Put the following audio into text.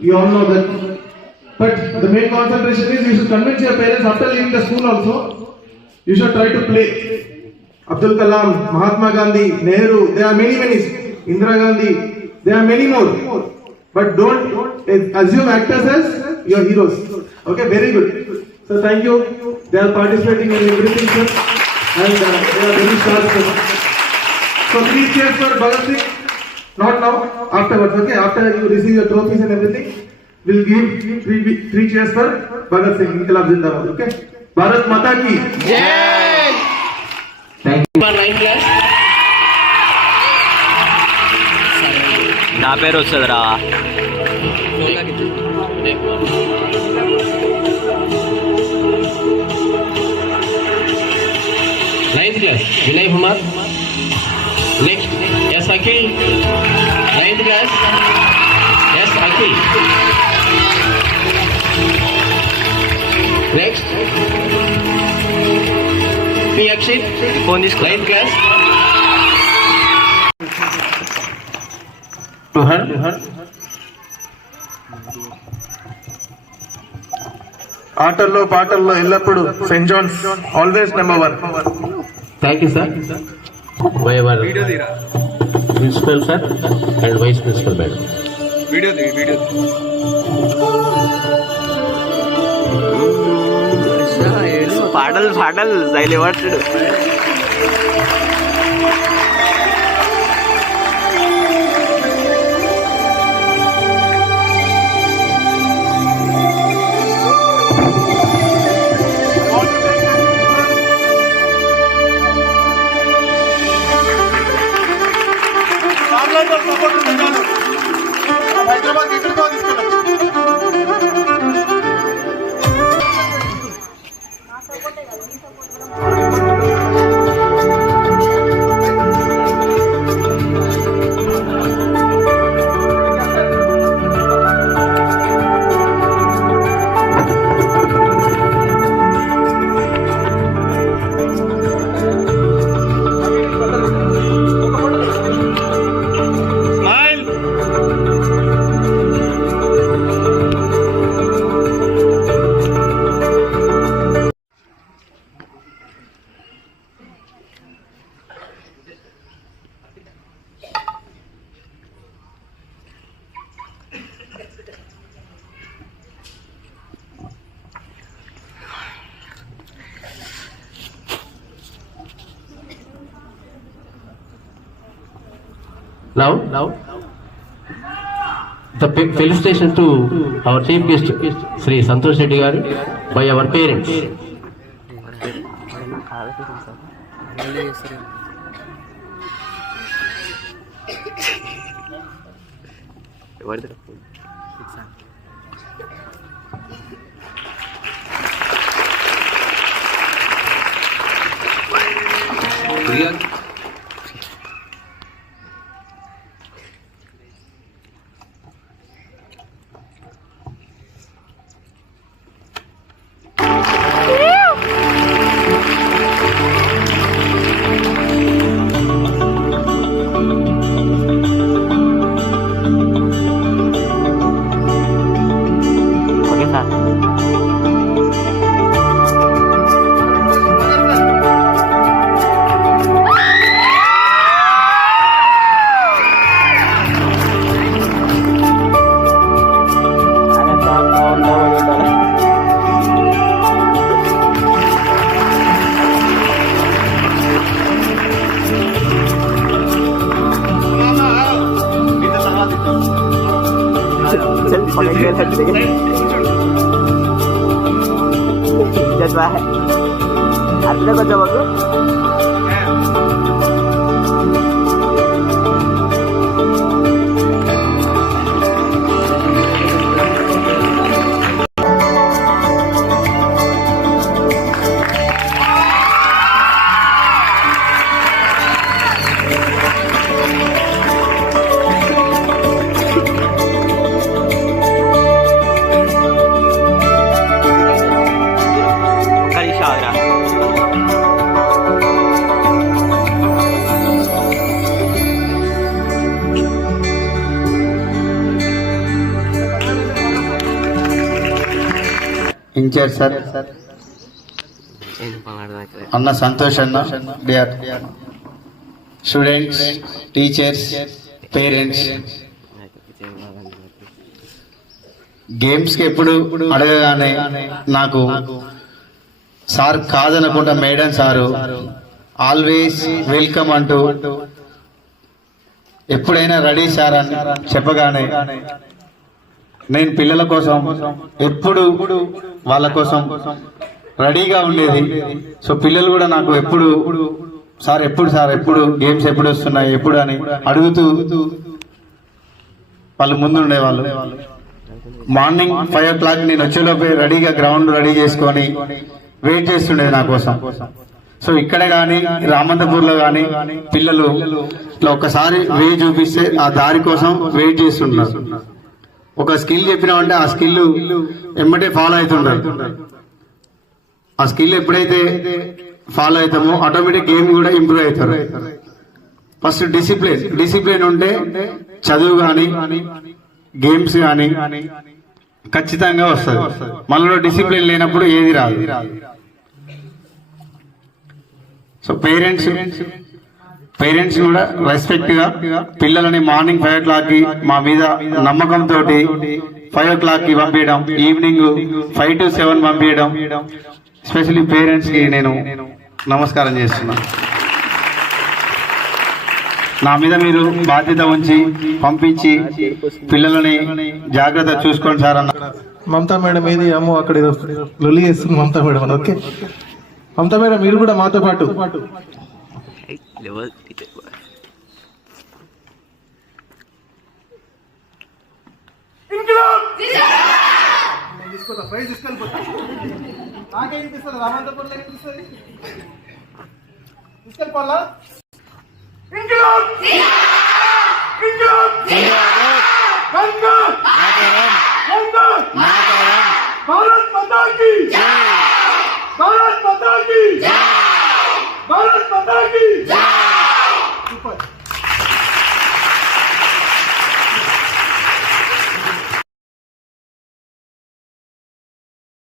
You all know that. But the main concentration is you should convince your parents after leaving the school also. You should try to play. Abdul Kalam, Mahatma Gandhi, Nehru, there are many. Indira Gandhi, there are many more. But don't assume actors as your heroes. Okay, very good. So thank you. They are participating in everything, sir. And they are very sharp, sir. So 3 cheers for Bhagat Singh. Not now, afterwards, okay? After you receive your trophies and everything, we'll give 3 cheers for Bhagat Singh. Inkilab Zindabad, okay? Bharat Mata ki Jai! Thank you. 9th class. నా పేరు వస్తుందిరా. Ninth class, Vinay Kumar. Next, yes, Akhil. 9th class, yes, Akhil. Next, P. Akshit. Phone తీసుకో. 9th class. To her. ఆటల్లో పాటల్లో ఎల్లప్పుడు saint John's always number 1. Thank you, sir. By our principal, sir, and vice principal, madam. Video పాటలు శైలి పట్టుడు. హైదరాబాద్ ఎక్కడికో తీసుకెళ్ళాం. Now, the felicitation to our chief guest, Sri Santosh Reddy garu, by our parents. అట్లే కొంచెం వద్దు. ఇన్ఛార్జ్ సార్ అన్న సంతోష్ అన్న, డియర్ స్టూడెంట్స్, టీచర్స్, పేరెంట్స్, గేమ్స్కి ఎప్పుడు అడగగానే నాకు సార్ కాదనకుండా మేడం సారు ఆల్వేస్ వెల్కమ్ అంటూ ఎప్పుడైనా రెడీ సార్ అని చెప్పగానే నేను పిల్లల కోసం ఎప్పుడు వాళ్ళ కోసం రెడీగా ఉండేది. సో పిల్లలు కూడా నాకు ఎప్పుడు సార్ ఎప్పుడు గేమ్స్ ఎప్పుడు వస్తున్నాయి ఎప్పుడు అని అడుగుతూ వాళ్ళు ముందు ఉండేవాళ్ళు. మార్నింగ్ 5 o'clock నేను వచ్చేలోపే రెడీగా గ్రౌండ్ రెడీ చేసుకొని వెయిట్ చేస్తుండేది నా కోసం. సో ఇక్కడ కానీ రామంతపూర్లో కానీ పిల్లలు ఇట్లా ఒక్కసారి వే చూపిస్తే ఆ దారి కోసం వెయిట్ చేస్తుంటారు. ఒక స్కిల్ చెప్పినామంటే ఆ స్కిల్ ఎమ్మటే ఫాలో అవుతుంటారు. ఆ స్కిల్ ఎప్పుడైతే ఫాలో అవుతామో ఆటోమేటిక్ గేమ్ కూడా ఇంప్రూవ్ అవుతారు. ఫస్ట్ డిసిప్లిన్ ఉంటే చదువు కానీ గేమ్స్ కానీ ఖచ్చితంగా వస్తుంది. మనలో డిసిప్లిన్ లేనప్పుడు ఏది రాదు. సో పేరెంట్స్ కూడా రెస్పెక్ట్ గా పిల్లలని మార్నింగ్ 5 o'clock కి మా మీద నమ్మకంతో 5 o'clock కి పంపించడం, ఈవినింగ్ 5 to 7 పంపించడం. ఎస్పెషల్లీ పేరెంట్స్ కి నేను నమస్కారం చేస్తున్నాను. నా మీద మీరు బాధ్యత ఉంచి పంపించి పిల్లలని జాగ్రత్త చూసుకోండి సార్ అన్న. మమతా మేడం ఏది అమ్మో అక్కడ ఏదో లొల్లి చేస్తుంది మమతా మేడం అని. ఓకే మమతా మేడం మీరు కూడా మాతో పాటు లెవెల్ తీసుకుంటా ప్రైజ్ తీసుకెళ్ళిపోతా. నాకేం తీస్తుంది రామంతపూర్లో ఏం తీస్తుంది తీసుకెళ్ళిపోవాలా. ఇంక్లాబ్